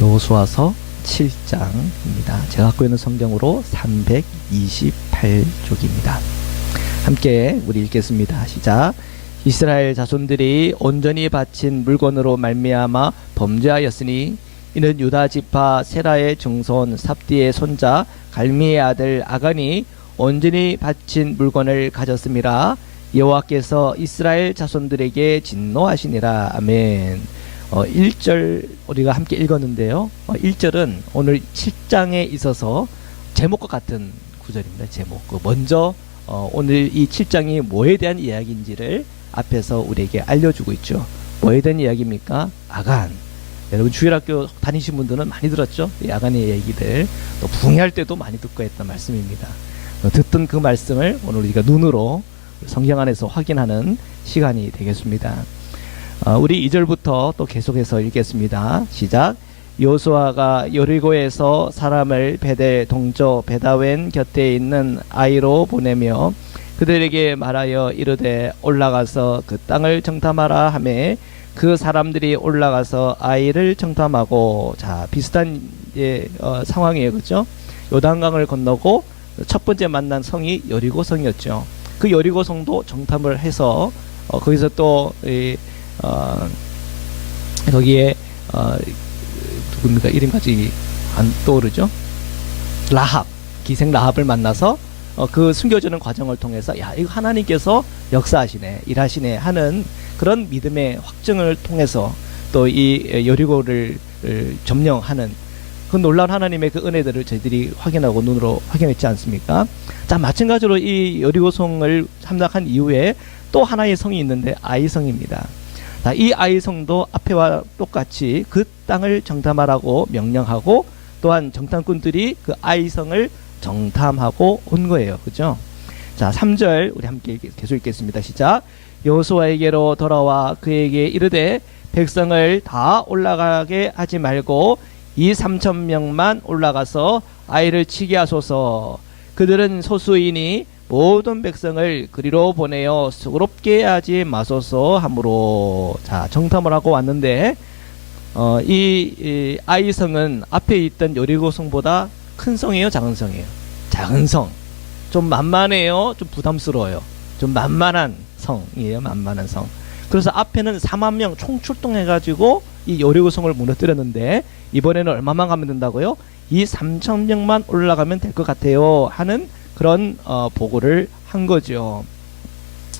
여호수아서 7장입니다. 제가 갖고 있는 성경으로 328쪽입니다. 함께 우리 읽겠습니다. 시작. 이스라엘 자손들이 온전히 바친 물건으로 말미암아 범죄하였으니 이는 유다 지파 세라의 증손 삽디의 손자 갈미의 아들 아간이 온전히 바친 물건을 가졌음이라. 여호와께서 이스라엘 자손들에게 진노하시니라. 아멘. 1절 우리가 함께 읽었는데요. 1절은 오늘 7장에 있어서 제목과 같은 구절입니다. 제목. 먼저 오늘 이 7장이 뭐에 대한 이야기인지를 앞에서 우리에게 알려주고 있죠. 뭐에 대한 이야기입니까? 아간. 여러분 주일학교 다니신 분들은 많이 들었죠? 이 아간의 얘기들. 또 붕해할 때도 많이 듣고 했던 말씀입니다. 듣던 그 말씀을 오늘 우리가 눈으로 성경 안에서 확인하는 시간이 되겠습니다. 우리 2절부터 또 계속해서 읽겠습니다. 시작. 여호수아가 여리고에서 사람을 베델 동쪽 베다웬 곁에 있는 아이로 보내며 그들에게 말하여 이르되 올라가서 그 땅을 정탐하라 하매 그 사람들이 올라가서 아이를 정탐하고, 자 비슷한 상황이에요, 그렇죠? 요단강을 건너고 첫 번째 만난 성이 여리고 성이었죠. 그 여리고 성도 정탐을 해서 거기서 또 거기에 누굽니까? 이름까지 안 떠오르죠? 라합, 기생 라합을 만나서 그 숨겨주는 과정을 통해서 야, 이거 하나님께서 역사하시네, 일하시네 하는 그런 믿음의 확증을 통해서 또 이 여리고를 점령하는 그 놀라운 하나님의 그 은혜들을 저희들이 확인하고 눈으로 확인했지 않습니까? 자, 마찬가지로 이 여리고성을 함락한 이후에 또 하나의 성이 있는데 아이성입니다. 자, 이 아이성도 앞에와 똑같이 그 땅을 정탐하라고 명령하고 또한 정탐꾼들이 그 아이성을 정탐하고 온 거예요. 그죠? 자, 3절 우리 함께 계속 읽겠습니다. 시작. 여호수아에게로 돌아와 그에게 이르되 백성을 다 올라가게 하지 말고 이 3,000명만 올라가서 아이를 치게 하소서. 그들은 소수이니 모든 백성을 그리로 보내어 수고롭게 하지 마소서 하므로. 자, 정탐을 하고 왔는데 이 아이성은 앞에 있던 여리고 성보다 큰 성이에요, 작은 성이에요? 작은 성. 좀 만만해요, 좀 부담스러워요? 좀 만만한 성이에요, 만만한 성. 그래서 앞에는 4만 명 총출동해가지고 이 여리고 성을 무너뜨렸는데 이번에는 얼마만 가면 된다고요? 이 3,000명만 올라가면 될 것 같아요 하는 그런 보고를 한 거죠.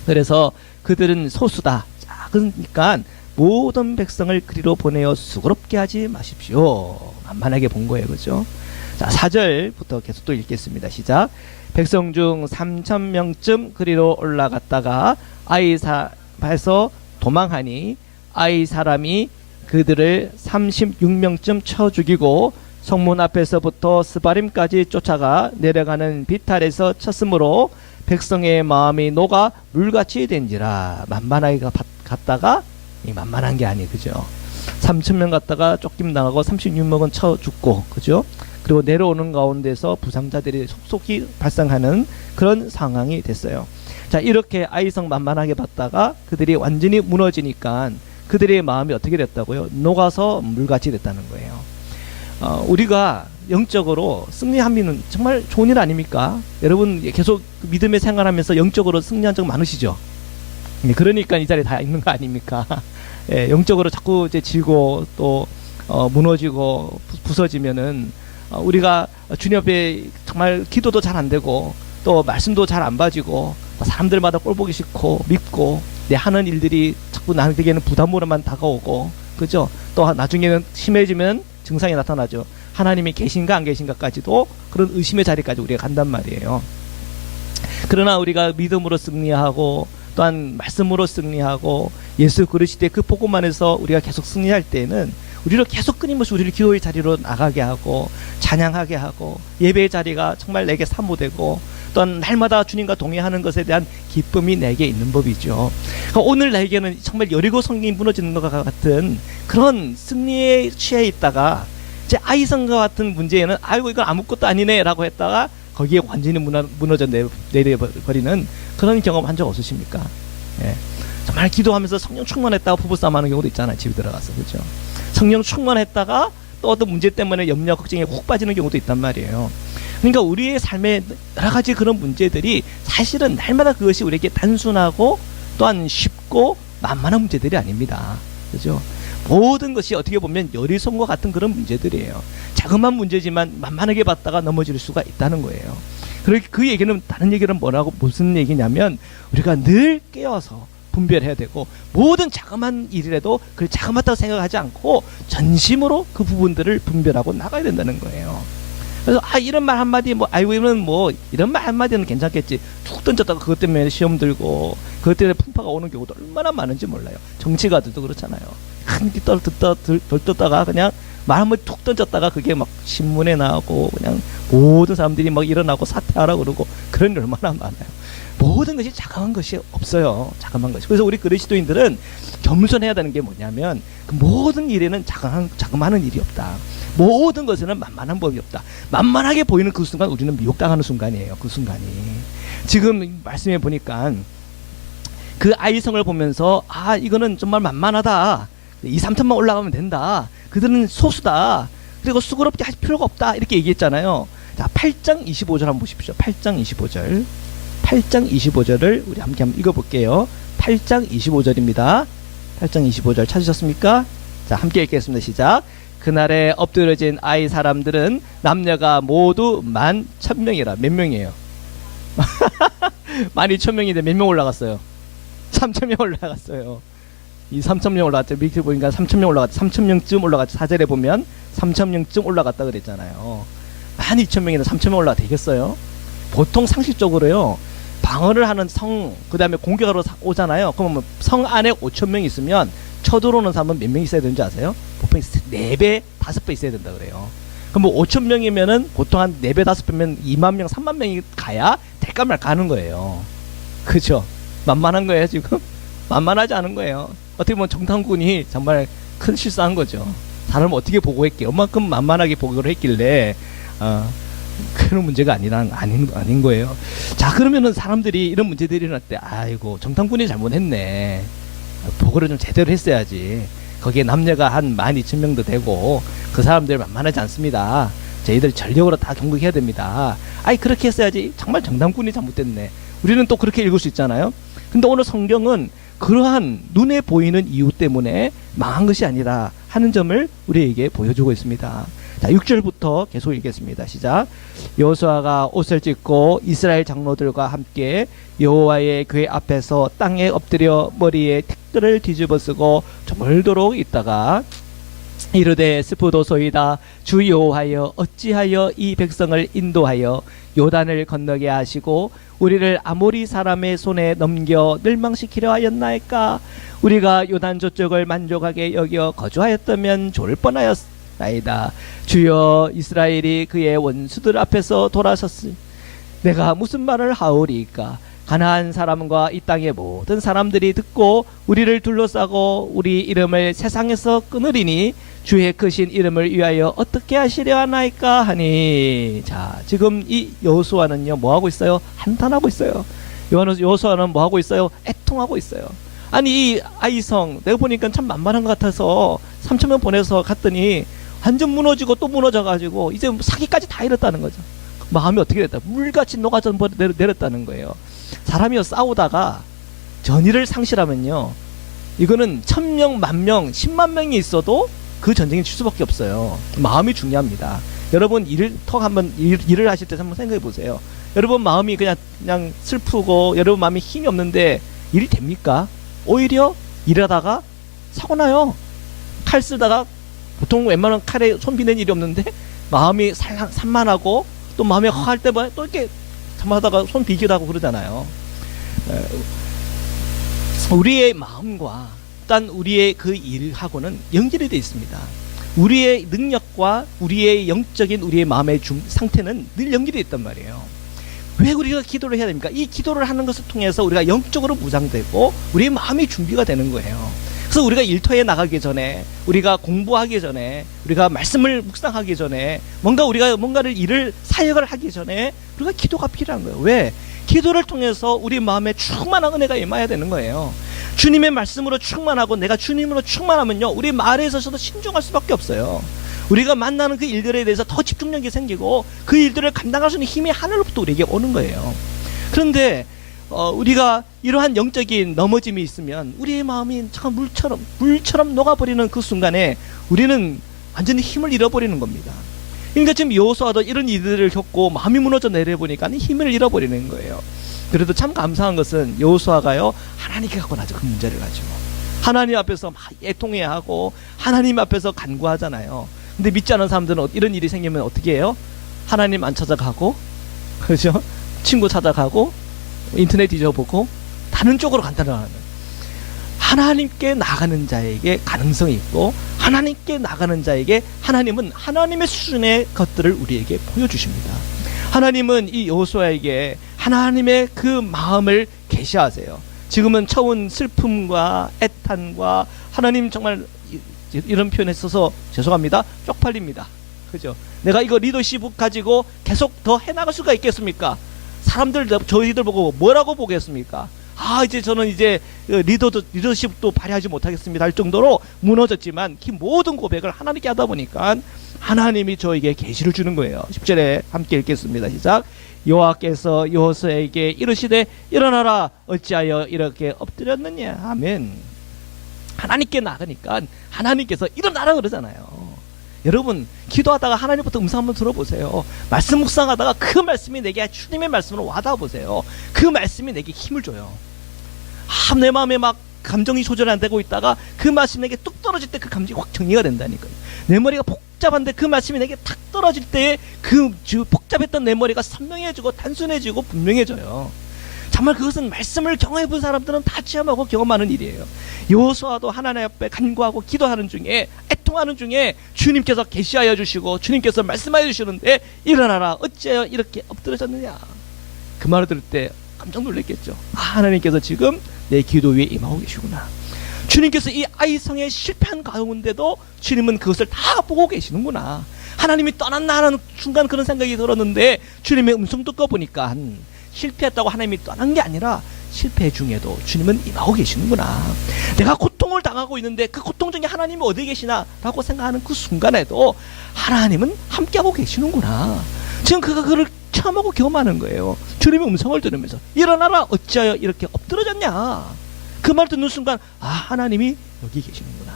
그래서 그들은 소수다, 작으니까 모든 백성을 그리로 보내어 수고롭게 하지 마십시오. 만만하게 본 거예요, 그죠? 자, 4절부터 계속 또 읽겠습니다. 시작. 백성 중 3,000명쯤 그리로 올라갔다가 아이사에서 도망하니 아이 사람이 그들을 36명쯤 쳐 죽이고 성문 앞에서부터 스바림까지 쫓아가 내려가는 비탈에서 쳤으므로 백성의 마음이 녹아 물같이 된지라. 만만하게 갔다가 만만한 게 아니, 그죠? 3,000명 갔다가 쫓김 당하고 36명은 쳐 죽고, 그죠? 그리고 내려오는 가운데서 부상자들이 속속히 발생하는 그런 상황이 됐어요. 자, 이렇게 아이성 만만하게 봤다가 그들이 완전히 무너지니까 그들의 마음이 어떻게 됐다고요? 녹아서 물같이 됐다는 거예요. 우리가 영적으로 승리하면 정말 좋은 일 아닙니까? 여러분 계속 믿음의 생활하면서 영적으로 승리한 적 많으시죠? 그러니까 이 자리에 다 있는 거 아닙니까? 예, 영적으로 자꾸 이제 지고 또 무너지고 부서지면은 우리가 주님 앞에 정말 기도도 잘 안 되고 또 말씀도 잘 안 봐지고 사람들마다 꼴보기 싫고 밉고 내 하는 일들이 자꾸 나에게는 부담으로만 다가오고, 그죠? 또 나중에는 심해지면 증상이 나타나죠. 하나님이 계신가 안 계신가까지도 그런 의심의 자리까지 우리가 간단 말이에요. 그러나 우리가 믿음으로 승리하고 또한 말씀으로 승리하고 예수 그리스도의 그 복음 안에서 우리가 계속 승리할 때는 우리를 계속 끊임없이 우리를 기도의 자리로 나가게 하고 찬양하게 하고 예배의 자리가 정말 내게 사모되고 또한 날마다 주님과 동행하는 것에 대한 기쁨이 내게 있는 법이죠. 그러니까 오늘 나에게는 정말 여리고 성이 무너지는 것과 같은 그런 승리에 취해 있다가 제 아이성과 같은 문제에는 아이고 이건 아무것도 아니네 라고 했다가 거기에 완전히 무너져 내려버리는 그런 경험 한 적 없으십니까? 예. 정말 기도하면서 성령 충만했다가 부부싸움 하는 경우도 있잖아요. 집에 들어가서, 그렇죠? 성령 충만했다가 또 어떤 문제 때문에 염려 걱정에 훅 빠지는 경우도 있단 말이에요. 그러니까 우리의 삶에 여러 가지 그런 문제들이 사실은 날마다 그것이 우리에게 단순하고 또한 쉽고 만만한 문제들이 아닙니다. 그죠? 모든 것이 어떻게 보면 여리송과 같은 그런 문제들이에요. 자그마한 문제지만 만만하게 봤다가 넘어질 수가 있다는 거예요. 그 얘기는 다른 얘기는 뭐라고 무슨 얘기냐면 우리가 늘 깨어서 분별해야 되고 모든 자그마한 일이라도 그걸 자그맣다고 생각하지 않고 전심으로 그 부분들을 분별하고 나가야 된다는 거예요. 그래서 이런 말 한마디 아이고 이런 말 한마디는 괜찮겠지 툭 던졌다가 그것 때문에 시험 들고 그것 때문에 풍파가 오는 경우도 얼마나 많은지 몰라요. 정치가들도 그렇잖아요. 한끼 덜 떴다가 그냥 말 한번 툭 던졌다가 그게 막 신문에 나오고 그냥 모든 사람들이 막 일어나고 사퇴하라 그러고 그런 게 얼마나 많아요. 모든 것이 자그마한 것이 없어요. 자그마한 것이. 그래서 우리 그리스도인들은 겸손해야 되는 게 뭐냐면 그 모든 일에는 자그마한 일이 없다. 모든 것에는 만만한 법이 없다. 만만하게 보이는 그 순간 우리는 미혹당하는 순간이에요. 그 순간이. 지금 말씀해 보니까 그 아이성을 보면서 이거는 정말 만만하다. 2, 3톤만 올라가면 된다. 그들은 소수다. 그리고 수고롭게 할 필요가 없다. 이렇게 얘기했잖아요. 자, 8장 25절 한번 보십시오. 8장 25절. 8장 25절을 우리 함께 한번 읽어볼게요. 8장 25절입니다. 8장 25절 찾으셨습니까? 자, 함께 읽겠습니다. 시작. 그날에 엎드려진 아이 사람들은 남녀가 모두 11,000명이라. 몇 명이에요? 12,000명인데 몇 명 올라갔어요? 3,000명 올라갔어요. 이 3,000명 올라갔죠. 밑에 보니까 3,000명 올라갔죠. 3,000명쯤 올라갔죠. 4절에 보면 3,000명쯤 올라갔다 그랬잖아요. 12,000명이나 3,000명 올라가 되겠어요? 보통 상식적으로요. 방어를 하는 성, 그 다음에 공격하러 오잖아요. 그러면 성 안에 5,000명 있으면 쳐들어오는 사람은 몇 명 있어야 되는지 아세요? 보통 4배, 5배 있어야 된다 그래요. 그럼 뭐 5,000명이면은 보통 한 4배, 5배면 2만 명, 3만 명이 가야 될까 말까 하는 거예요. 그죠? 만만한 거예요, 지금? 만만하지 않은 거예요. 어떻게 보면 정탐꾼이 정말 큰 실수한 거죠. 사람을 어떻게 보고했기에, 얼만큼 만만하게 보고를 했길래, 그런 문제가 아닌 거예요. 자, 그러면은 사람들이 이런 문제들이 일어날 때, 아이고, 정탐꾼이 잘못했네. 보고를 좀 제대로 했어야지. 거기에 남녀가 한 12,000명도 되고, 그 사람들 만만하지 않습니다. 저희들 전력으로 다 경극해야 됩니다. 그렇게 했어야지. 정말 정탐꾼이 잘못됐네. 우리는 또 그렇게 읽을 수 있잖아요. 근데 오늘 성경은 그러한 눈에 보이는 이유 때문에 망한 것이 아니라 하는 점을 우리에게 보여주고 있습니다. 자, 6절부터 계속 읽겠습니다. 시작. 여호수아가 옷을 찢고 이스라엘 장로들과 함께 여호와의 궤 앞에서 땅에 엎드려 머리에 티끌을 뒤집어쓰고 저물도록 있다가 이르되 슬프도소이다. 주 여호와여 어찌하여 이 백성을 인도하여 요단을 건너게 하시고 우리를 아모리 사람의 손에 넘겨 멸망시키려 하였나이까. 우리가 요단 저쪽을 만족하게 여겨 거주하였다면 좋을 뻔하였나이다. 주여 이스라엘이 그의 원수들 앞에서 돌아섰으니 내가 무슨 말을 하오리까. 가나안 사람과 이 땅의 모든 사람들이 듣고 우리를 둘러싸고 우리 이름을 세상에서 끊으리니 주의 크신 이름을 위하여 어떻게 하시려 하나이까 하니. 자, 지금 이 여호수아는요 뭐하고 있어요? 한탄하고 있어요. 여호수아는 뭐하고 있어요? 애통하고 있어요. 아니 이 아이성 내가 보니까 참 만만한 것 같아서 3,000명 보내서 갔더니 완전 무너지고 또 무너져가지고 이제 사기까지 다 잃었다는 거죠. 마음이 어떻게 됐다? 물같이 녹아져 내렸다는 거예요. 사람이요 싸우다가 전의를 상실하면요 이거는 1,000명, 10,000명, 10만 명이 있어도 그 전쟁이 질 수밖에 없어요. 마음이 중요합니다. 여러분 일을 하실 때 한번 생각해 보세요. 여러분 마음이 그냥 슬프고 여러분 마음이 힘이 없는데 일이 됩니까? 오히려 일하다가 사고 나요. 칼 쓰다가 보통 웬만한 칼에 손 비는 일이 없는데 마음이 산만하고 또 마음이 허할 때 또 이렇게 참하다가 손 비기도 하고 그러잖아요. 우리의 마음과 일단 우리의 그 일하고는 연결이 되어 있습니다. 우리의 능력과 우리의 영적인 우리의 마음의 상태는 늘 연결이 있단 말이에요. 왜 우리가 기도를 해야 됩니까? 이 기도를 하는 것을 통해서 우리가 영적으로 무장되고 우리의 마음이 준비가 되는 거예요. 그래서 우리가 일터에 나가기 전에, 우리가 공부하기 전에, 우리가 말씀을 묵상하기 전에, 뭔가를 일을 사역을 하기 전에 우리가 기도가 필요한 거예요. 왜? 기도를 통해서 우리 마음에 충만한 은혜가 임해야 되는 거예요. 주님의 말씀으로 충만하고 내가 주님으로 충만하면요 우리 말에 있어서도 신중할 수밖에 없어요. 우리가 만나는 그 일들에 대해서 더 집중력이 생기고 그 일들을 감당할 수 있는 힘이 하늘로부터 우리에게 오는 거예요. 그런데 우리가 이러한 영적인 넘어짐이 있으면 우리의 마음이 참 물처럼 녹아버리는 그 순간에 우리는 완전히 힘을 잃어버리는 겁니다. 그러니까 지금 여호수아도 이런 일들을 겪고 마음이 무너져 내려보니까 힘을 잃어버리는 거예요. 그래도 참 감사한 것은 여호수아가요, 하나님께 갖고 나죠. 그 문제를 가지고 하나님 앞에서 막 애통해야 하고 하나님 앞에서 간구하잖아요. 근데 믿지 않은 사람들은 이런 일이 생기면 어떻게 해요? 하나님 안 찾아가고, 그렇죠? 친구 찾아가고 인터넷 뒤져보고 다른 쪽으로 간다는, 하나님께 나가는 자에게 가능성이 있고 하나님께 나가는 자에게 하나님은 하나님의 수준의 것들을 우리에게 보여주십니다. 하나님은 이 여호수아에게 하나님의 그 마음을 계시하세요. 지금은 처운 슬픔과 애탄과 하나님 정말 이런 표현에 써서 죄송합니다. 쪽팔립니다. 그죠? 내가 이거 리더십 가지고 계속 더 해나갈 수가 있겠습니까? 사람들 저희들 보고 뭐라고 보겠습니까? 이제 저는 이제 리더십도 발휘하지 못하겠습니다 할 정도로 무너졌지만 그 모든 고백을 하나님께 하다 보니까 하나님이 저에게 계시를 주는 거예요. 10절에 함께 읽겠습니다. 시작. 여호와께서 여호수아에게 이르시되 일어나라, 어찌하여 이렇게 엎드렸느냐. 아멘. 하나님께 나가니까 하나님께서 일어나라 그러잖아요. 여러분, 기도하다가 하나님부터 음성 한번 들어보세요. 말씀 묵상하다가 그 말씀이 내게 주님의 말씀으로 와닿아 보세요. 그 말씀이 내게 힘을 줘요. 내 마음에 막 감정이 조절이 안 되고 있다가 그 말씀이 내게 뚝 떨어질 때 그 감정이 확 정리가 된다니까요. 내 머리가 복잡한데 그 말씀이 내게 탁 떨어질 때 그 복잡했던 내 머리가 선명해지고 단순해지고 분명해져요. 정말 그것은 말씀을 경험해본 사람들은 다 체험하고 경험하는 일이에요. 여호수아도 하나님 앞에 간구하고 기도하는 중에, 애통하는 중에 주님께서 계시하여 주시고 주님께서 말씀하여 주시는데 일어나라, 어찌하여 이렇게 엎드러졌느냐. 그 말을 들을 때 깜짝 놀랐겠죠. 하나님께서 지금 내 기도 위에 임하고 계시구나. 주님께서 이 아이성에 실패한 가운데도 주님은 그것을 다 보고 계시는구나. 하나님이 떠났나라는 순간 그런 생각이 들었는데 주님의 음성 듣고 보니까 실패했다고 하나님이 떠난 게 아니라 실패 중에도 주님은 임하고 계시는구나. 내가 고통을 당하고 있는데 그 고통 중에 하나님이 어디 계시나 라고 생각하는 그 순간에도 하나님은 함께하고 계시는구나. 지금 그가 그를 체험하고 경험하는 거예요. 주님의 음성을 들으면서 일어나라, 어찌하여 이렇게 엎드러졌냐. 그 말 듣는 순간 하나님이 여기 계시는구나.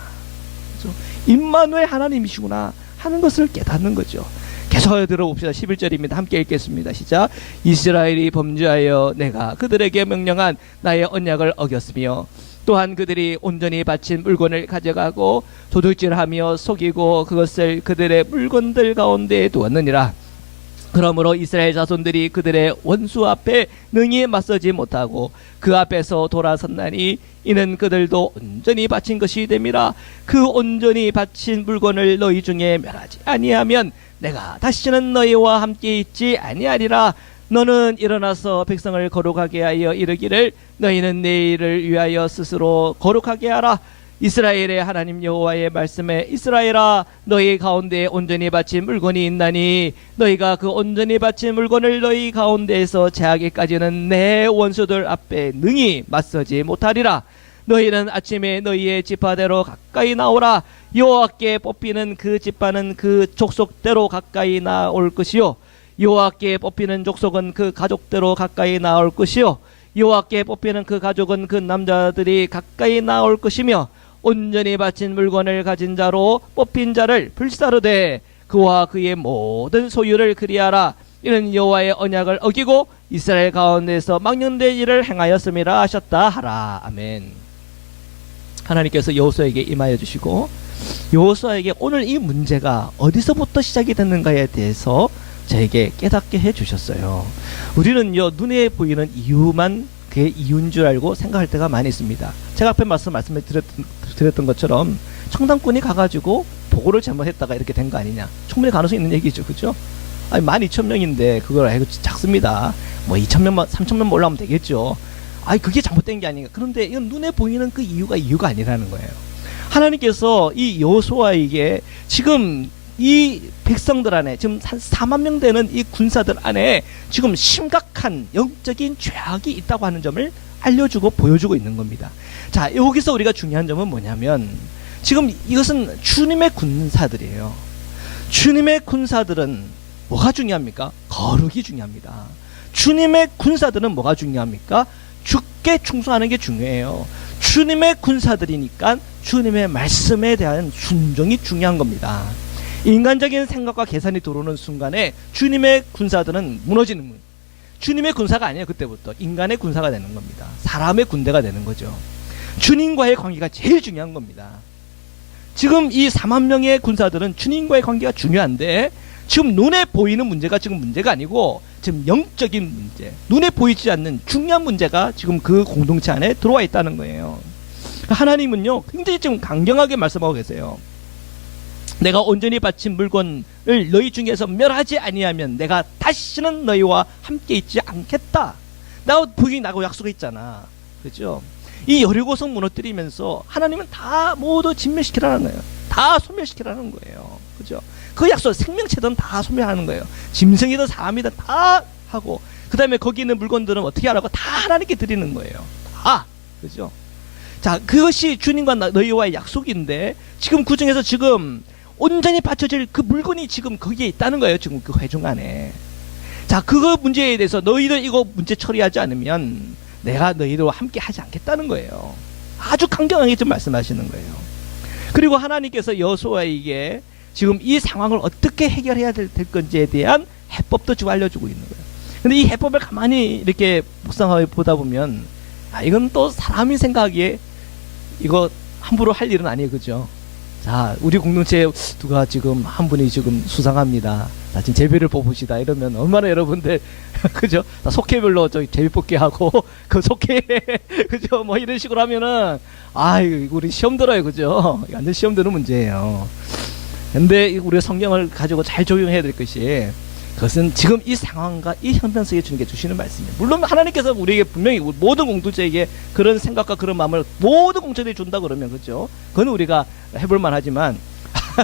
그래서 임마누엘 하나님이시구나 하는 것을 깨닫는 거죠. 계속 들어봅시다. 11절입니다. 함께 읽겠습니다. 시작. 이스라엘이 범죄하여 내가 그들에게 명령한 나의 언약을 어겼으며 또한 그들이 온전히 바친 물건을 가져가고 도둑질하며 속이고 그것을 그들의 물건들 가운데 두었느니라. 그러므로 이스라엘 자손들이 그들의 원수 앞에 능히 맞서지 못하고 그 앞에서 돌아섰나니 이는 그들도 온전히 바친 것이 됨이라. 그 온전히 바친 물건을 너희 중에 멸하지 아니하면 내가 다시는 너희와 함께 있지 아니하리라. 너는 일어나서 백성을 거룩하게 하여 이르기를 너희는 내일을 위하여 스스로 거룩하게 하라. 이스라엘의 하나님 여호와의 말씀에 이스라엘아, 너희 가운데 온전히 바친 물건이 있나니 너희가 그 온전히 바친 물건을 너희 가운데에서 제하기까지는 내 원수들 앞에 능히 맞서지 못하리라. 너희는 아침에 너희의 지파대로 가까이 나오라. 여호와께 뽑히는 그 지파는 그 족속대로 가까이 나올 것이요 여호와께 뽑히는 족속은 그 가족대로 가까이 나올 것이요 여호와께 뽑히는 그 가족은 그 남자들이 가까이 나올 것이며 온전히 바친 물건을 가진 자로 뽑힌 자를 불사르되 그와 그의 모든 소유를 그리하라. 이는 여호와의 언약을 어기고 이스라엘 가운데서 망령된 일을 행하였음이라 하셨다 하라. 아멘. 하나님께서 여호수아에게 임하여 주시고 여호수아에게 오늘 이 문제가 어디서부터 시작이 됐는가에 대해서 저에게 깨닫게 해 주셨어요. 우리는요, 눈에 보이는 이유만 그게 이유인 줄 알고 생각할 때가 많이 있습니다. 제가 앞에 말씀을 드렸던 것처럼 청담꾼이 가가지고 보고를 잘못했다가 이렇게 된 거 아니냐. 충분히 가능성이 있는 얘기죠. 그죠? 아니 12,000명인데 그걸 아이고 작습니다. 뭐 2,000명만 3,000명만 올라오면 되겠죠. 아니 그게 잘못된 게 아닌가. 그런데 이건 눈에 보이는 그 이유가 아니라는 거예요. 하나님께서 이 여호수아에게 지금 이 백성들 안에 지금 한 4만 명 되는 이 군사들 안에 지금 심각한 영적인 죄악이 있다고 하는 점을 알려주고 보여주고 있는 겁니다. 자, 여기서 우리가 중요한 점은 뭐냐면 지금 이것은 주님의 군사들이에요. 주님의 군사들은 뭐가 중요합니까? 거룩이 중요합니다. 주님의 군사들은 뭐가 중요합니까? 주께 충성하는 게 중요해요. 주님의 군사들이니까 주님의 말씀에 대한 순종이 중요한 겁니다. 인간적인 생각과 계산이 들어오는 순간에 주님의 군사들은 무너지는 거예요. 주님의 군사가 아니에요. 그때부터 인간의 군사가 되는 겁니다. 사람의 군대가 되는 거죠. 주님과의 관계가 제일 중요한 겁니다. 지금 이 4만 명의 군사들은 주님과의 관계가 중요한데 지금 눈에 보이는 문제가 지금 문제가 아니고 지금 영적인 문제, 눈에 보이지 않는 중요한 문제가 지금 그 공동체 안에 들어와 있다는 거예요. 하나님은요 굉장히 지금 강경하게 말씀하고 계세요. 내가 온전히 바친 물건을 너희 중에서 멸하지 아니하면 내가 다시는 너희와 함께 있지 않겠다. 나 분명히 나하고 약속했잖아. 그죠? 이 여리고성 무너뜨리면서 하나님은 다 모두 진멸시키라는 거예요. 다 소멸시키라는 거예요. 그죠? 그 약속, 생명체든 다 소멸하는 거예요. 짐승이든 사람이든 다 하고, 그 다음에 거기 있는 물건들은 어떻게 하라고? 다 하나님께 드리는 거예요. 다. 그죠? 자, 그것이 주님과 너희와의 약속인데, 지금 그 중에서 지금 온전히 바쳐질 그 물건이 지금 거기에 있다는 거예요. 지금 그 회중 안에. 자, 그거 문제에 대해서 너희들 이거 문제 처리하지 않으면 내가 너희들과 함께 하지 않겠다는 거예요. 아주 강경하게 좀 말씀하시는 거예요. 그리고 하나님께서 여호수아에게 지금 이 상황을 어떻게 해결해야 될 건지에 대한 해법도 지금 알려주고 있는 거예요. 근데 이 해법을 가만히 이렇게 묵상하고 보다 보면 이건 또 사람이 생각하기에 이거 함부로 할 일은 아니에요. 그죠? 자, 우리 공동체에 누가 지금 한 분이 지금 수상합니다. 자, 지금 제비를 뽑으시다 이러면 얼마나 여러분들 그죠? 속회별로 저기 제비 뽑기 하고 그 속회 그죠? 뭐 이런 식으로 하면은 우리 시험 들어요. 그죠? 완전 시험 드는 문제예요. 근데 우리가 성경을 가지고 잘 적용해야 될 것이 그것은 지금 이 상황과 이 형편 속에 주님께 주시는 말씀이에요. 물론 하나님께서 우리에게 분명히 모든 공동체에게 그런 생각과 그런 마음을 모든 공동체에 준다 그러면 그죠? 그건 우리가 해볼만 하지만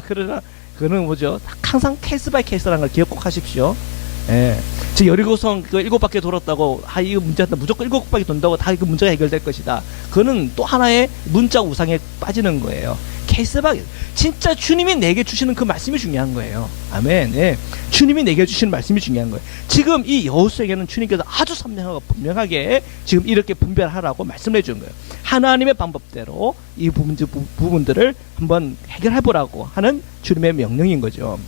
그러나 그거는 뭐죠? 항상 케이스 바이 케이스라는 걸 기억 꼭 하십시오. 예. 즉 여리고성 그 7바퀴 돌았다고 이거 문제다 무조건 7바퀴 돈다고 다 그 문제가 해결될 것이다. 그거는 또 하나의 문자 우상에 빠지는 거예요. 케이스 바이 진짜 주님이 내게 주시는 그 말씀이 중요한 거예요. 아멘. 예. 주님이 내게 주시는 말씀이 중요한 거예요. 지금 이 여호수아에게는 주님께서 아주 선명하고 분명하게 지금 이렇게 분별하라고 말씀해 주는 거예요. 하나님의 방법대로 이 부분들을 한번 해결해 보라고 하는 주님의 명령인 거죠.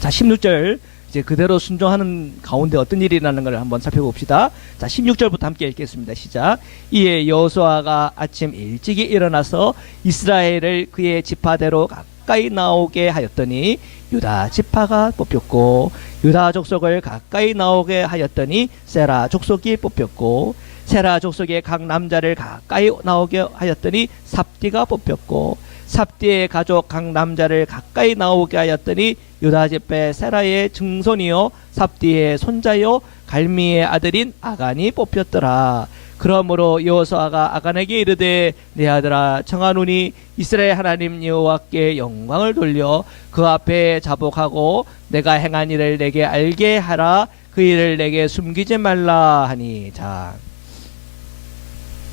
자, 16절 이제 그대로 순종하는 가운데 어떤 일이 일어나는 걸 한번 살펴봅시다. 자, 16절부터 함께 읽겠습니다. 시작. 이에 여호수아가 아침 일찍이 일어나서 이스라엘을 그의 지파대로 가까이 나오게 하였더니 유다 지파가 뽑혔고, 유다 족속을 가까이 나오게 하였더니 세라 족속이 뽑혔고, 세라 족속의 각 남자를 가까이 나오게 하였더니 삽디가 뽑혔고, 삽디의 가족 각 남자를 가까이 나오게 하였더니 유다 지파 세라의 증손이요 삽디의 손자요 갈미의 아들인 아간이 뽑혔더라. 그러므로 여호수아가 아간에게 이르되 내 아들아 청하노니 이스라엘 하나님 여호와께 영광을 돌려 그 앞에 자복하고 내가 행한 일을 내게 알게 하라. 그 일을 내게 숨기지 말라 하니. 자,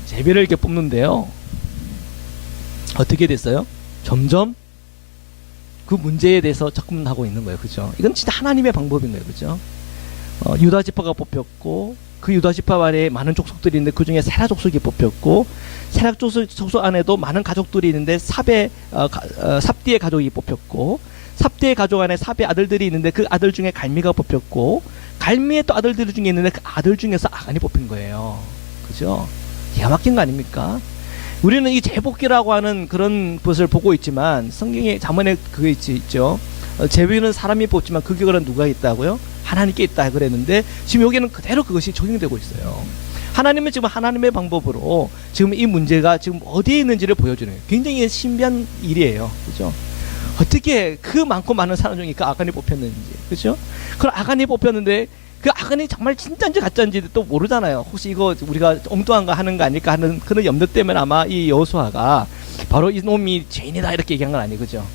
제비를 이렇게 뽑는데요, 어떻게 됐어요? 점점 그 문제에 대해서 접근하고 있는 거예요. 그죠? 이건 진짜 하나님의 방법인 거예요. 그죠? 유다 지파가 뽑혔고, 그 유다 지파 안에 많은 족속들이 있는데 그 중에 세라 족속이 뽑혔고, 세라 족속 안에도 많은 가족들이 있는데 삽디의 가족이 뽑혔고, 삽디의 가족 안에 삽의 아들들이 있는데 그 아들 중에 갈미가 뽑혔고, 갈미의 또 아들들 중에 있는데 그 아들 중에서 아간이 뽑힌 거예요. 그죠? 기가 막힌 거 아닙니까? 우리는 이 제복기라고 하는 그런 것을 보고 있지만 성경에 잠언에 그게 있죠. 제비는 사람이 뽑지만 그 결과는 누가 있다고요? 하나님께 있다 그랬는데 지금 여기는 그대로 그것이 적용되고 있어요. 하나님은 지금 하나님의 방법으로 지금 이 문제가 지금 어디에 있는지를 보여주는 거예요. 굉장히 신비한 일이에요. 그죠? 어떻게 그 많고 많은 사람 중에 그 아간이 뽑혔는지. 그죠? 그럼 아간이 뽑혔는데 그 아간이 정말 진짜인지 가짜인지 또 모르잖아요. 혹시 이거 우리가 엉뚱한 거 하는 거 아닐까 하는 그런 염려 때문에 아마 이 여호수아가 바로 이놈이 죄인이다 이렇게 얘기한 건 아니에요. 그죠?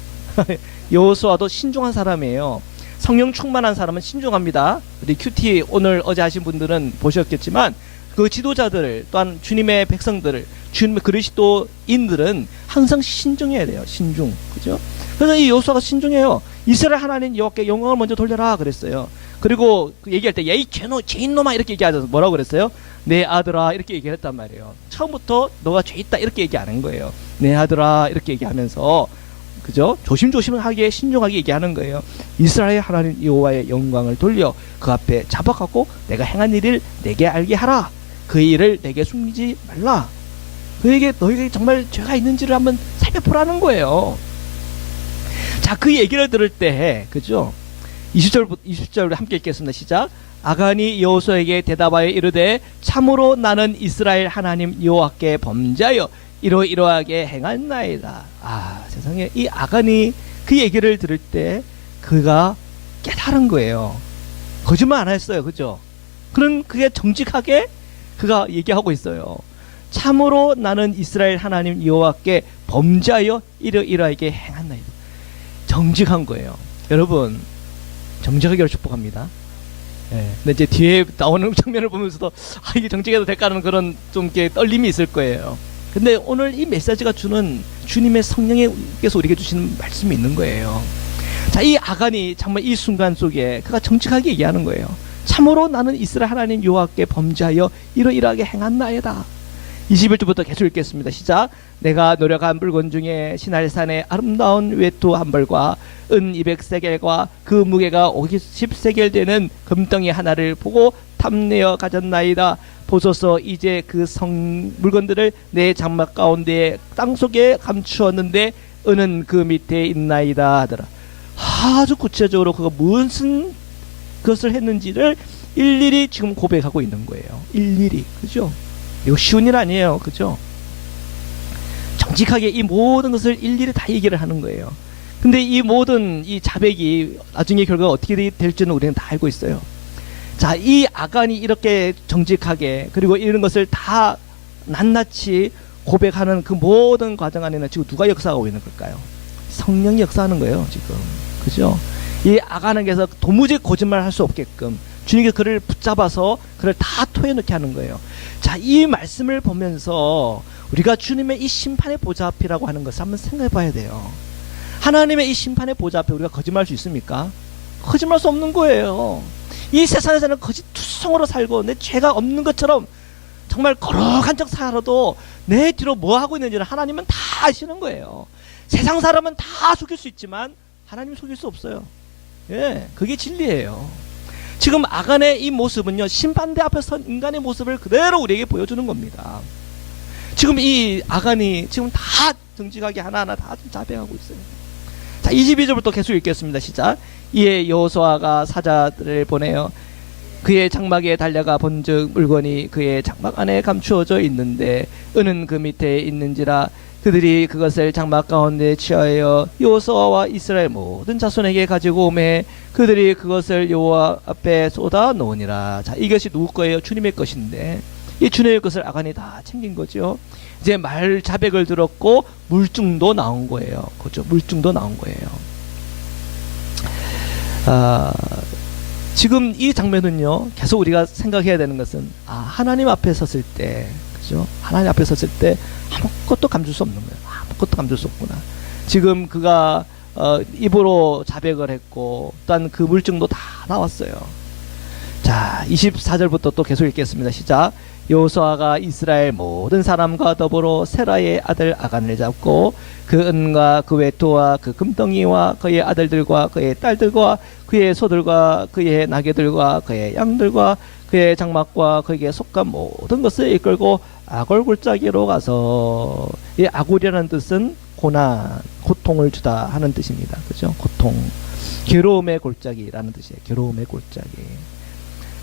여호수아도 신중한 사람이에요. 성령 충만한 사람은 신중합니다. 우리 큐티 오늘 어제 하신 분들은 보셨겠지만 그 지도자들 또한 주님의 백성들을 주님의 그리스도인들은 항상 신중해야 돼요. 신중. 그죠? 그래서 이 여호수아가 신중해요. 이스라엘 하나님 여호와께 영광을 먼저 돌려라 그랬어요. 그리고 그 얘기할 때 야이 죄인놈아 이렇게 얘기하셔서 뭐라고 그랬어요? 내 아들아 이렇게 얘기했단 말이에요. 처음부터 너가 죄 있다 이렇게 얘기 안 한 거예요. 내 아들아 이렇게 얘기하면서 그죠? 조심조심하게 신중하게 얘기하는 거예요. 이스라엘 하나님 여호와의 영광을 돌려 그 앞에 잡아가고 내가 행한 일을 내게 알게 하라. 그 일을 내게 숨기지 말라. 그에게 너에게 정말 죄가 있는지를 한번 살펴보라는 거예요. 자, 그 얘기를 들을 때 그죠? 20절 함께 읽겠습니다. 시작. 아간이 여호수아에게 대답하여 이르되 참으로 나는 이스라엘 하나님 여호와께 범죄하여 이러이러하게 행했나이다. 아, 세상에 이 아간이 그 얘기를 들을 때 그가 깨달은 거예요. 거짓말 안 했어요. 그죠? 그런 그게 정직하게 그가 얘기하고 있어요. 참으로 나는 이스라엘 하나님 여호와께 범죄하여 이러이러하게 행했나이다. 정직한 거예요. 여러분 정직하기를 축복합니다. 예. 근데 이제 뒤에 나오는 장면을 보면서도 이게 정직해도 될까라는 그런 좀 이렇게 떨림이 있을 거예요. 근데 오늘 이 메시지가 주는 주님의 성령께서 우리에게 주시는 말씀이 있는 거예요. 자, 이 아간이 정말 이 순간 속에 그가 정직하게 얘기하는 거예요. 참으로 나는 이스라엘 하나님 여호와께 범죄하여 이러이러하게 행했나이다. 21절부터 계속 읽겠습니다. 시작. 내가 노력한 물건 중에 시날산의 아름다운 외투 한 벌과 은 200세겔과 그 무게가 50세겔 되는 금덩이 하나를 보고 탐내어 가졌나이다. 보소서 이제 그 물건들을 내 장막 가운데 땅속에 감추었는데 은은 그 밑에 있나이다 하더라. 아주 구체적으로 그가 무슨 것을 했는지를 일일이 지금 고백하고 있는 거예요. 일일이. 그죠? 이거 쉬운 일 아니에요. 그죠? 정직하게 이 모든 것을 일일이 다 얘기를 하는 거예요. 근데 이 모든 이 자백이 나중에 결과가 어떻게 될지는 우리는 다 알고 있어요. 자, 이 아간이 이렇게 정직하게 그리고 이런 것을 다 낱낱이 고백하는 그 모든 과정 안에는 지금 누가 역사하고 있는 걸까요? 성령이 역사하는 거예요. 지금. 그죠? 이 아간에게서 도무지 거짓말 할 수 없게끔 주님께서 그를 붙잡아서 그를 다 토해넣게 하는 거예요. 자, 이 말씀을 보면서 우리가 주님의 이 심판의 보좌 앞이라고 하는 것을 한번 생각해 봐야 돼요. 하나님의 이 심판의 보좌 앞에 우리가 거짓말할 수 있습니까? 거짓말할 수 없는 거예요. 이 세상에서는 거짓투성으로 살고 내 죄가 없는 것처럼 정말 거룩한 척 살아도 내 뒤로 뭐 하고 있는지를 하나님은 다 아시는 거예요. 세상 사람은 다 속일 수 있지만 하나님 속일 수 없어요. 예, 그게 진리예요. 지금 아간의 이 모습은요, 심판대 앞에 선 인간의 모습을 그대로 우리에게 보여주는 겁니다. 지금 이 아간이 지금 다 정직하게 하나하나 다 자백하고 있어요. 자, 22절부터 계속 읽겠습니다. 시작. 이에 여호수아가 사자들을 보내어 그의 장막에 달려가 본즉 물건이 그의 장막 안에 감추어져 있는데 은은 그 밑에 있는지라. 그들이 그것을 장막 가운데 취하여 여호수아와 이스라엘 모든 자손에게 가지고 오매 그들이 그것을 여호와 앞에 쏟아 놓으니라. 자, 이것이 누구 거예요? 주님의 것인데 이 주님의 것을 아간이 다 챙긴 거죠. 이제 말 자백을 들었고 물증도 나온 거예요. 그렇죠? 물증도 나온 거예요. 지금 이 장면은요, 계속 우리가 생각해야 되는 것은 하나님 앞에 섰을 때, 그죠? 하나님 앞에 섰을 때 아무것도 감출 수 없는 거예요. 아무것도 감출 수 없구나. 지금 그가 입으로 자백을 했고 또한 그 물증도 다 나왔어요. 자, 24절부터 또 계속 읽겠습니다. 시작. 여호수아가 이스라엘 모든 사람과 더불어 세라의 아들 아간을 잡고 그 은과 그 외투와 그 금덩이와 그의 아들들과 그의 딸들과 그의 소들과 그의 나귀들과 그의 양들과 그의 장막과 그에게 속한 모든 것을 이끌고 아골 골짜기로 가서, 이 아골이라는 뜻은 고난, 고통을 주다 하는 뜻입니다. 그죠? 고통, 괴로움의 골짜기라는 뜻이에요. 괴로움의 골짜기.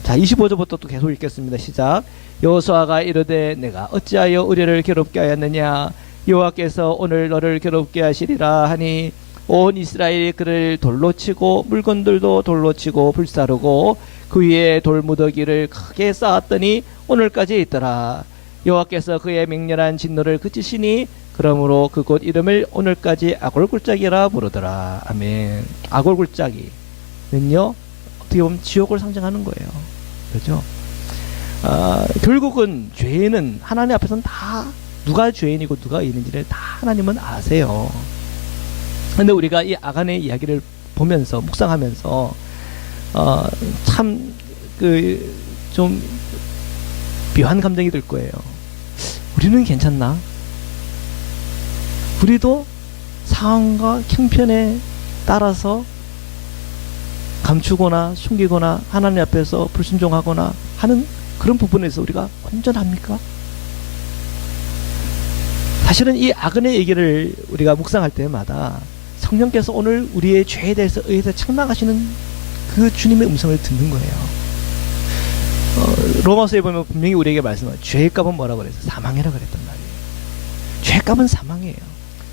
자, 25절부터 또 계속 읽겠습니다. 시작. 여호수아가 이르되 내가 어찌하여 의뢰를 괴롭게 하였느냐. 여호와께서 오늘 너를 괴롭게 하시리라 하니 온 이스라엘이 그를 돌로 치고 물건들도 돌로 치고 불사르고 그 위에 돌무더기를 크게 쌓았더니 오늘까지 있더라. 여호와께서 그의 맹렬한 진노를 그치시니 그러므로 그곳 이름을 오늘까지 아골골짜기라 부르더라. 아멘. 아골골짜기는요, 어떻게 보면 지옥을 상징하는 거예요. 그렇죠? 결국은 죄인은 하나님 앞에서는 다 누가 죄인이고 누가 의인인지를 다 하나님은 아세요. 근데 우리가 이 아간의 이야기를 보면서 묵상하면서 참 좀 묘한 감정이 들 거예요. 우리는 괜찮나? 우리도 상황과 형편에 따라서 감추거나 숨기거나 하나님 앞에서 불순종하거나 하는 그런 부분에서 우리가 온전합니까? 사실은 이 아간의 얘기를 우리가 묵상할 때마다 성령께서 오늘 우리의 죄에 대해서 의해서 책망하시는 그 주님의 음성을 듣는 거예요. 로마서에 보면 분명히 우리에게 말씀하죠. 죄의 값은 뭐라고 그랬어요? 사망이라고 그랬단 말이에요. 죄의 값은 사망이에요.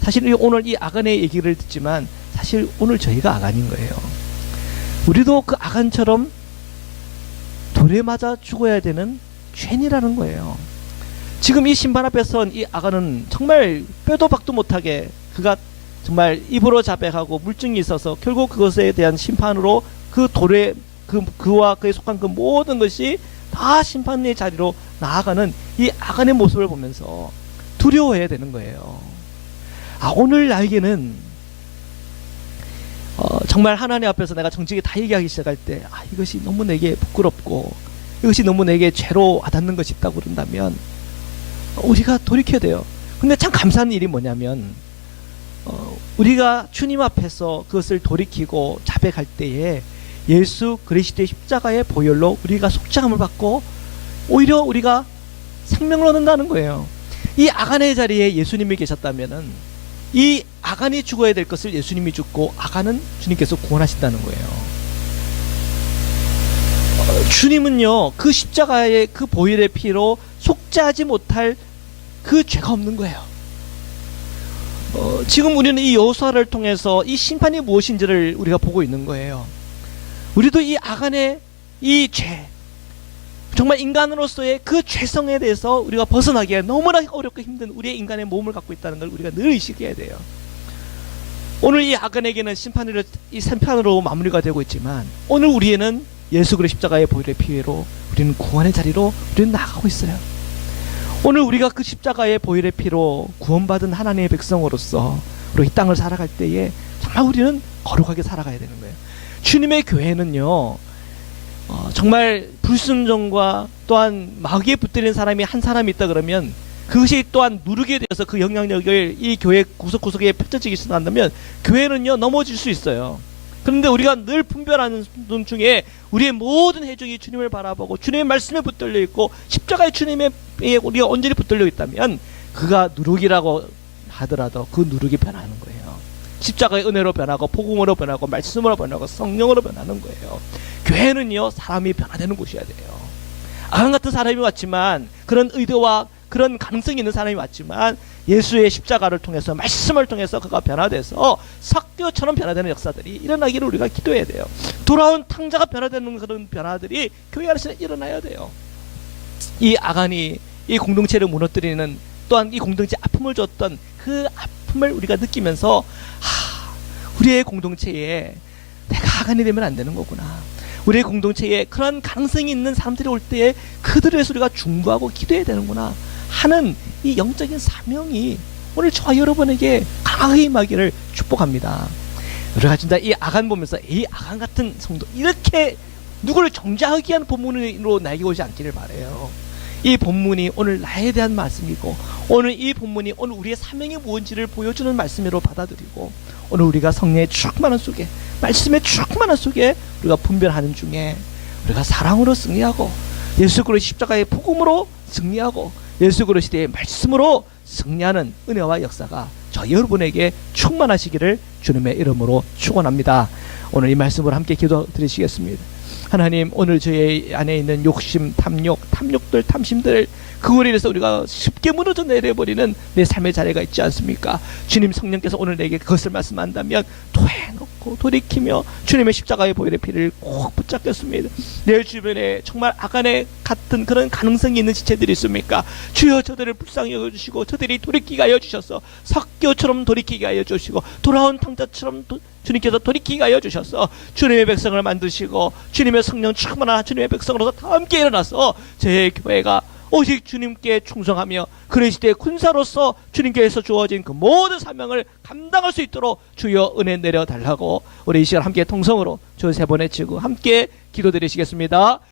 사실 오늘 이 아간의 얘기를 듣지만 사실 오늘 저희가 아간인 거예요. 우리도 그 아간처럼 돌에 맞아 죽어야 되는 죄인이라는 거예요. 지금 이 심판 앞에 선 이 아간은 정말 뼈도 박도 못하게 그가 정말 입으로 자백하고 물증이 있어서 결국 그것에 대한 심판으로 그 돌에 그와 그에 속한 그 모든 것이 다 심판의 자리로 나아가는 이 아간의 모습을 보면서 두려워해야 되는 거예요. 오늘 나에게는 정말 하나님 앞에서 내가 정직히 다 얘기하기 시작할 때 이것이 너무 내게 부끄럽고 이것이 너무 내게 죄로 와닿는 것이 있다고 그런다면 우리가 돌이켜야 돼요. 근데 참 감사한 일이 뭐냐면 우리가 주님 앞에서 그것을 돌이키고 자백할 때에 예수 그리스도의 십자가의 보혈로 우리가 속죄함을 받고 오히려 우리가 생명을 얻는다는 거예요. 이 아간의 자리에 예수님이 계셨다면은 이 아간이 죽어야 될 것을 예수님이 죽고 아간은 주님께서 구원하신다는 거예요. 주님은요 그 십자가의 그 보혈의 피로 속죄하지 못할 그 죄가 없는 거예요. 지금 우리는 이 여호수아를 통해서 이 심판이 무엇인지를 우리가 보고 있는 거예요. 우리도 이 아간의 이 죄, 정말 인간으로서의 그 죄성에 대해서 우리가 벗어나기에 너무나 어렵고 힘든 우리의 인간의 몸을 갖고 있다는 걸 우리가 늘 의식해야 돼요. 오늘 이 아간에게는 심판으로 마무리가 되고 있지만 오늘 우리에는 예수 그리스도 십자가의 보혈의 피로 우리는 구원의 자리로 우리는 나아가고 있어요. 오늘 우리가 그 십자가의 보혈의 피로 구원받은 하나님의 백성으로서 우리 이 땅을 살아갈 때에 정말 우리는 거룩하게 살아가야 되는 거예요. 주님의 교회는요 정말 불순종과 또한 마귀에 붙들린 사람이 한 사람이 있다 그러면 그것이 또한 누르게 되어서 그 영향력을 이 교회 구석구석에 펼쳐지기 시작한다면 교회는요 넘어질 수 있어요. 그런데 우리가 늘 분별하는 분 중에 우리의 모든 회중이 주님을 바라보고 주님의 말씀에 붙들려 있고 십자가의 주님의 우리가 온전히 붙들려 있다면 그가 누룩이라고 하더라도 그 누룩이 변하는 거예요. 십자가의 은혜로 변하고 복음으로 변하고 말씀으로 변하고 성령으로 변하는 거예요. 교회는요 사람이 변화되는 곳이어야 돼요. 아간 같은 사람이 왔지만 그런 의도와 그런 가능성이 있는 사람이 왔지만 예수의 십자가를 통해서 말씀을 통해서 그가 변화돼서 삭개오처럼 변화되는 역사들이 일어나기를 우리가 기도해야 돼요. 돌아온 탕자가 변화되는 그런 변화들이 교회 안에서 일어나야 돼요. 이 아간이 이 공동체를 무너뜨리는 또한 이 공동체에 아픔을 줬던 그 아픔을 우리가 느끼면서 우리의 공동체에 내가 아간이 되면 안 되는 거구나. 우리의 공동체에 그런 가능성이 있는 사람들이 올 때에 그들을 위해서 우리가 중보하고 기도해야 되는구나 하는 이 영적인 사명이 오늘 저와 여러분에게 강하게 임하기를 축복합니다. 우리가 진짜 이 아간 보면서 이 아간 같은 성도 이렇게 누구를 정죄하기 위한 본문으로 나에게 오지 않기를 바라요. 이 본문이 오늘 나에 대한 말씀이고 오늘 이 본문이 오늘 우리의 사명이 무엇인지를 보여주는 말씀으로 받아들이고 오늘 우리가 성령의 충만한 속에 말씀의 충만한 속에 우리가 분별하는 중에 우리가 사랑으로 승리하고 예수 그리스도의 십자가의 복음으로 승리하고 예수 그리스도의 말씀으로 승리하는 은혜와 역사가 저 여러분에게 충만하시기를 주님의 이름으로 축원합니다. 오늘 이 말씀을 함께 기도 드리시겠습니다. 하나님, 오늘 저희 안에 있는 욕심, 탐욕들, 탐심들, 그거에 대해서 우리가 쉽게 무너져 내려버리는 내 삶의 자리가 있지 않습니까? 주님 성령께서 오늘 내게 그것을 말씀한다면 토해놓고 돌이키며 주님의 십자가의 보혈의 피를 꼭 붙잡겠습니다. 내 주변에 정말 아간의 같은 그런 가능성이 있는 지체들이 있습니까? 주여 저들을 불쌍히 여겨주시고 저들이 돌이키게 하여 주셔서 삭개오처럼 돌이키게 하여 주시고 돌아온 탕자처럼 주님께서 돌이키게 하여 주셔서 주님의 백성을 만드시고 주님의 성령 충만한 주님의 백성으로서 다 함께 일어나서 제 교회가 오직 주님께 충성하며 그리스도의 군사로서 주님께서 주어진 그 모든 사명을 감당할 수 있도록 주여 은혜 내려달라고 우리 이 시간 함께 통성으로 주 세 번 외치고 함께 기도드리시겠습니다.